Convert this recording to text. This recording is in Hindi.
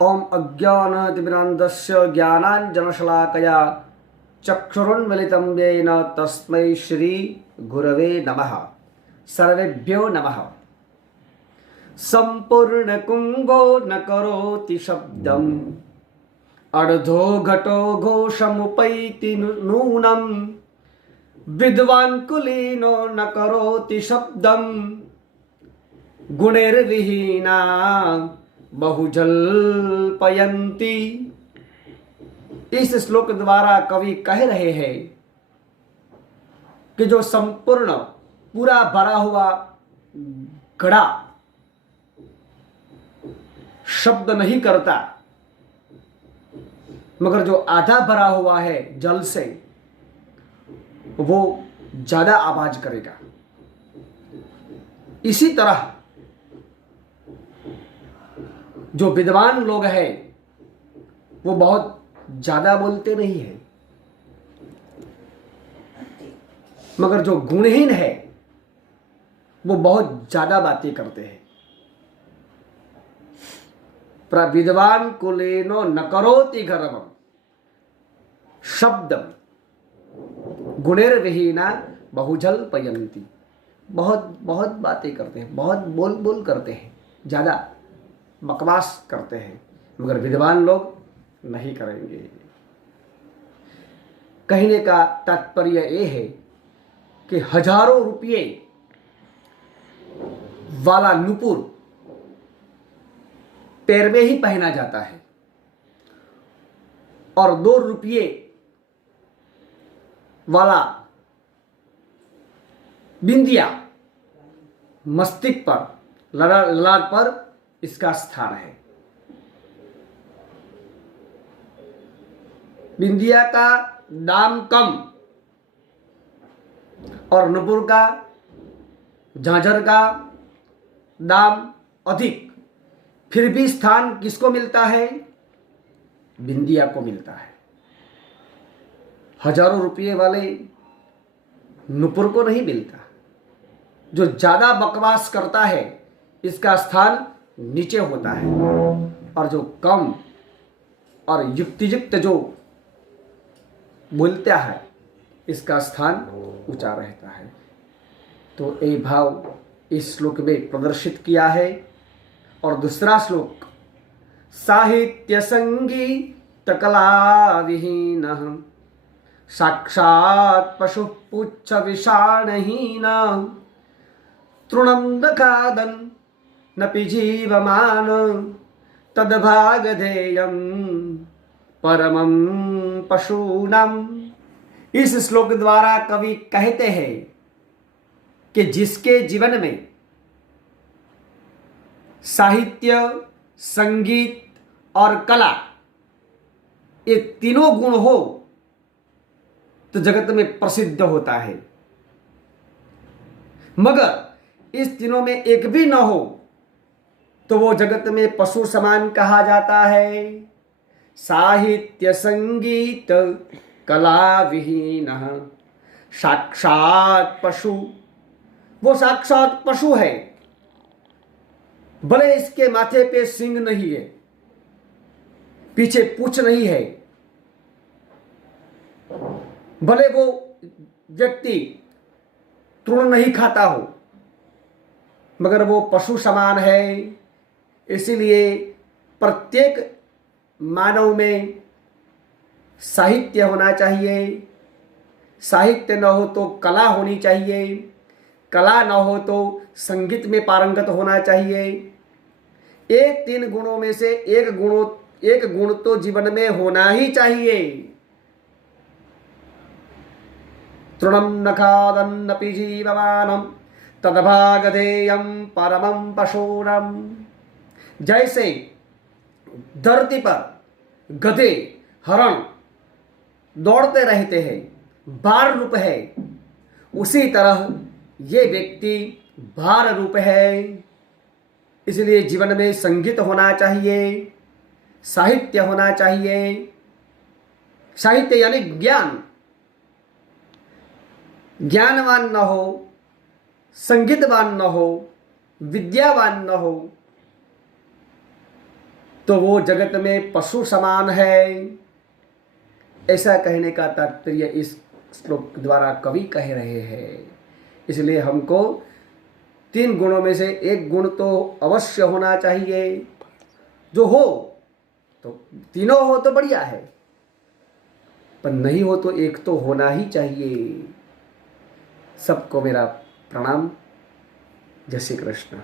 ओम अज्ञानतिमिरान्धस्य ज्ञानाञ्जनशलाकया चक्षुरुन्मिलितं येन तस्मै श्री गुरवे नमः। सर्वेभ्यो नमः। सम्पूर्णकुंभो न करोति शब्दम् अर्धो घटो घोषमुपैति नूनम् विद्वान् कुलीनो न करोति शब्दम् गुणैर्विहीना बहुजल्पयन्ति। इस श्लोक द्वारा कवि कह रहे हैं कि जो संपूर्ण पूरा भरा हुआ घड़ा शब्द नहीं करता, मगर जो आधा भरा हुआ है जल से वो ज्यादा आवाज करेगा। इसी तरह जो विद्वान लोग हैं वो बहुत ज्यादा बोलते नहीं है, मगर जो गुणहीन है वो बहुत ज्यादा बातें करते हैं। विद्वान कुलीनो न करोति गर्वम शब्दम गुणैर्विहीना बहुजल्पयन्ति। बहुत बहुत बातें करते हैं, बहुत बोल बोल करते हैं, ज्यादा बकवास करते हैं, मगर विद्वान लोग नहीं करेंगे। कहने का तात्पर्य ये है कि हजारों रुपये वाला नुपुर पैर में ही पहना जाता है और 2 रुपये वाला बिंदिया मस्तिष्क पर ललाट पर इसका स्थान है। बिंदिया का दाम कम और नुपुर का झांझर का दाम अधिक, फिर भी स्थान किसको मिलता है? बिंदिया को मिलता है। हजारों रुपये वाले नुपुर को नहीं मिलता। जो ज्यादा बकवास करता है इसका स्थान नीचे होता है, और जो कम और युक्तियुक्त जो बोलता है इसका स्थान ऊंचा रहता है। तो ये भाव इस श्लोक में प्रदर्शित किया है। और दूसरा श्लोक, साहित्य संगीत कला विहीन साक्षात् पशु पुच्छ विषाणहीन तृणं न खादन् नपि जीवमान तद्भागधेयं परमं पशूनाम्। इस श्लोक द्वारा कवि कहते हैं कि जिसके जीवन में साहित्य, संगीत और कला ये तीनों गुण हो तो जगत में प्रसिद्ध होता है, मगर इस तीनों में एक भी न हो तो वो जगत में पशु समान कहा जाता है। साहित्य संगीत कला विहीन साक्षात पशु, वो साक्षात पशु है। भले इसके माथे पे सींग नहीं है, पीछे पूंछ नहीं है, भले वो व्यक्ति तृण नहीं खाता हो, मगर वो पशु समान है। इसीलिए प्रत्येक मानव में साहित्य होना चाहिए, साहित्य न हो तो कला होनी चाहिए, कला न हो तो संगीत में पारंगत होना चाहिए। ये 3 गुणों में से एक गुण तो जीवन में होना ही चाहिए। तृणं न खादन्नपि जीवमानं तद्भागधेयं परमं पशूनाम्। जैसे धरती पर गधे हरण दौड़ते रहते हैं, भार रूप है, उसी तरह ये व्यक्ति भार रूप है। इसलिए जीवन में संगीत होना चाहिए, साहित्य होना चाहिए। साहित्य यानी ज्ञान, ज्ञानवान न हो, संगीतवान न हो, विद्यावान न हो तो वो जगत में पशु समान है। ऐसा कहने का तात्पर्य इस श्लोक द्वारा कवि कह रहे हैं। इसलिए हमको 3 गुणों में से एक गुण तो अवश्य होना चाहिए। जो हो तो तीनों हो तो बढ़िया है, पर नहीं हो तो एक तो होना ही चाहिए। सबको मेरा प्रणाम। जय श्री कृष्ण।